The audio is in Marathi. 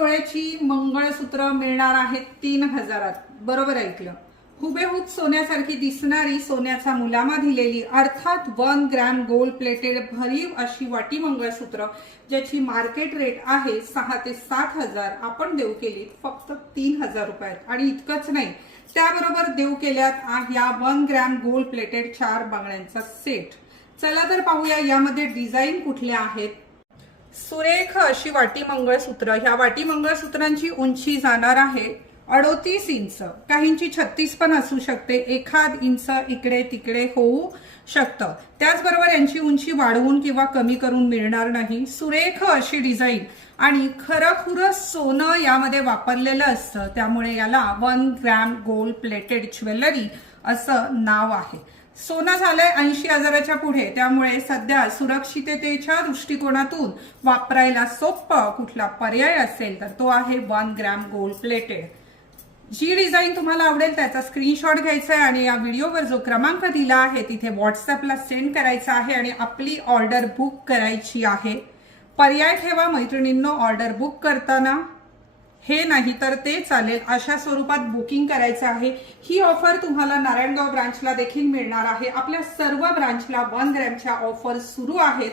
तोळ्याची मंगळसूत्र मिळणार आहेत 3000. बरोबर ऐकलं. हुबेहूब सोन्यासारखी दिसणारी सोन्याचा मुलामा दिलेली अर्थात 1 ग्रॅम गोल्ड प्लेटेड भरीव अशी वाटी मंगळसूत्र ज्याची मार्केट रेट आहे 6 ते 7,000 आपण देऊ केली फक्त 3000 रुपयात. आणि इतकंच नाही, त्याबरोबर देऊ केल्यात या 1 ग्रॅम गोल्ड प्लेटेड 4 बांगड्यांचा सेट. चला तर पाहूया यामध्ये डिझाईन कुठल्या आहेत. सुरेख अशी वाटी मंगळसूत्र. ह्या वाटी मंगळसूत्रांची उंची जाणार आहे 38 इंच. काहींची 36 पण असू शकते, 1 इंच इकडे तिकडे होऊ शकतं. त्याचबरोबर यांची उंची वाढवून किंवा कमी करून मिळणार नाही. सुरेख अशी डिझाईन आणि खरंखुरं सोनं यामध्ये वापरलेलं असतं, त्यामुळे याला 1 ग्रॅम गोल्ड प्लेटेड ज्वेलरी असं नाव आहे. सोनं झालंय 80,000च्या पुढे, त्यामुळे सध्या सुरक्षिततेच्या दृष्टिकोनातून वापरायला सोपं कुठला पर्याय असेल तर तो आहे 1 ग्रॅम गोल्ड प्लेटेड. जी डिझाईन तुम्हाला आवडेल त्याचा स्क्रीनशॉट घ्यायचा आहे आणि या व्हिडिओवर जो क्रमांक दिला आहे तिथे व्हॉट्सअपला सेंड करायचा आहे आणि आपली ऑर्डर बुक करायची आहे. पर्याय ठेवा मैत्रिणींनो, ऑर्डर बुक करताना हे नाही तर ते चालेल अशा स्वरूपात बुकिंग करायचं आहे. ही ऑफर तुम्हाला नारायणगाव ब्रांचला देखील मिळणार आहे. आपल्या सर्व ब्रांचला 1 ग्रॅमच्या ऑफर सुरू आहेत.